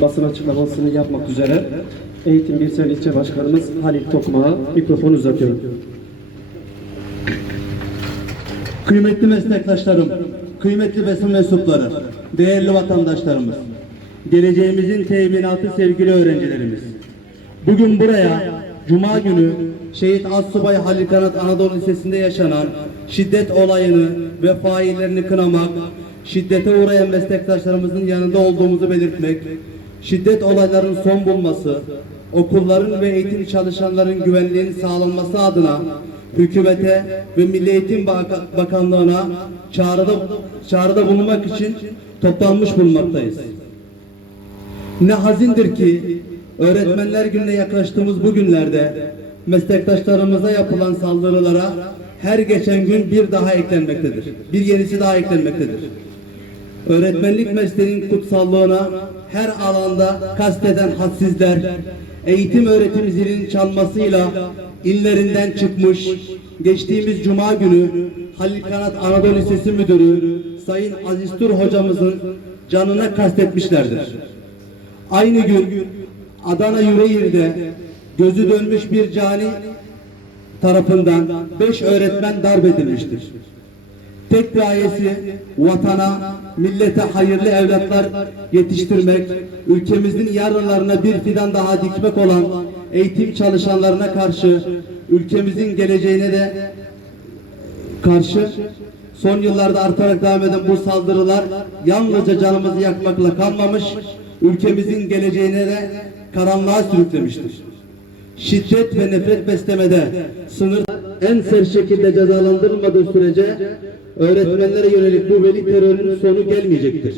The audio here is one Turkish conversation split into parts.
basın açıklamasını yapmak üzere Eğitim Birsel İlçe Başkanımız Halil Tokmağa mikrofonu uzatıyorum. Kıymetli meslektaşlarım, kıymetli basın mensupları, değerli vatandaşlarımız, geleceğimizin teminatı sevgili öğrencilerimiz. Bugün buraya Cuma günü Şehit Assubay Halil Kanat Anadolu Lisesi'nde yaşanan şiddet olayını ve faillerini kınamak, şiddete uğrayan meslektaşlarımızın yanında olduğumuzu belirtmek, şiddet olaylarının son bulması, okulların ve eğitim çalışanların güvenliğinin sağlanması adına hükümete ve Milli Eğitim Bak- Bakanlığı'na çağrıda, çağrıda bulunmak için toplanmış bulunmaktayız. Ne hazindir ki öğretmenler gününe yaklaştığımız bu günlerde meslektaşlarımıza yapılan saldırılara her geçen gün bir daha eklenmektedir. Bir yenisi daha eklenmektedir. Öğretmenlik mesleğinin kutsallığına her alanda kasteden hadsizler, eğitim öğretim zilinin çalmasıyla illerinden çıkmış, geçtiğimiz cuma günü Halil Kanat Anadolu Lisesi Müdürü Sayın Aziz Tur hocamızın canına kastetmişlerdir. Aynı gün Adana Yüreğir'de gözü dönmüş bir cani tarafından beş öğretmen darp edilmiştir. Tek gayesi vatana, millete hayırlı evlatlar yetiştirmek, ülkemizin yarınlarına bir fidan daha dikmek olan eğitim çalışanlarına karşı, ülkemizin geleceğine de karşı son yıllarda artarak devam eden bu saldırılar yalnızca canımızı yakmakla kalmamış, ülkemizin geleceğine de karanlığa sürüklemiştir. Şiddet ve nefret beslemede sınır en sert şekilde cezalandırılmadığı sürece öğretmenlere yönelik bu veli terörünün sonu gelmeyecektir.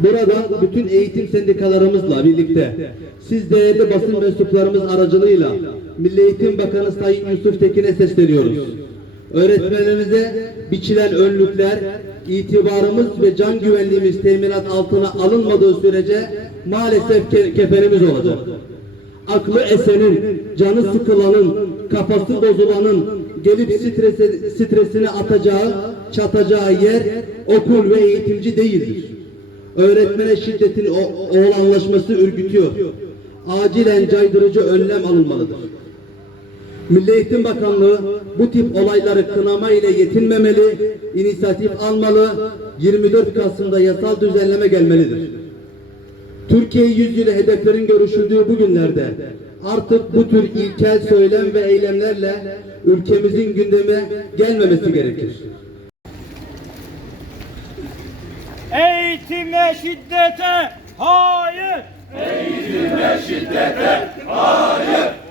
Burada bütün eğitim sendikalarımızla birlikte siz değerli basın mensuplarımız aracılığıyla Milli Eğitim Bakanı Sayın Yusuf Tekin'e sesleniyoruz. Öğretmenlerimize biçilen önlükler, itibarımız ve can güvenliğimiz teminat altına alınmadığı sürece maalesef ke- keferimiz olacak. Aklı esenin, canı sıkılanın, kafası bozulanın gelip stresi, stresini atacağı, çatacağı yer okul ve eğitimci değildir. Öğretmene şiddetin oğlanlaşması ürkütüyor. Acilen caydırıcı önlem alınmalıdır. Milli Eğitim Bakanlığı bu tip olayları kınama ile yetinmemeli, inisiyatif almalı, 24 Kasım'da yasal düzenleme gelmelidir. Türkiye yüzyılı hedeflerin görüşüldüğü bu günlerde artık bu tür ilkel söylem ve eylemlerle ülkemizin gündeme gelmemesi gerekir. Eğitime şiddete hayır. Eğitime şiddete hayır.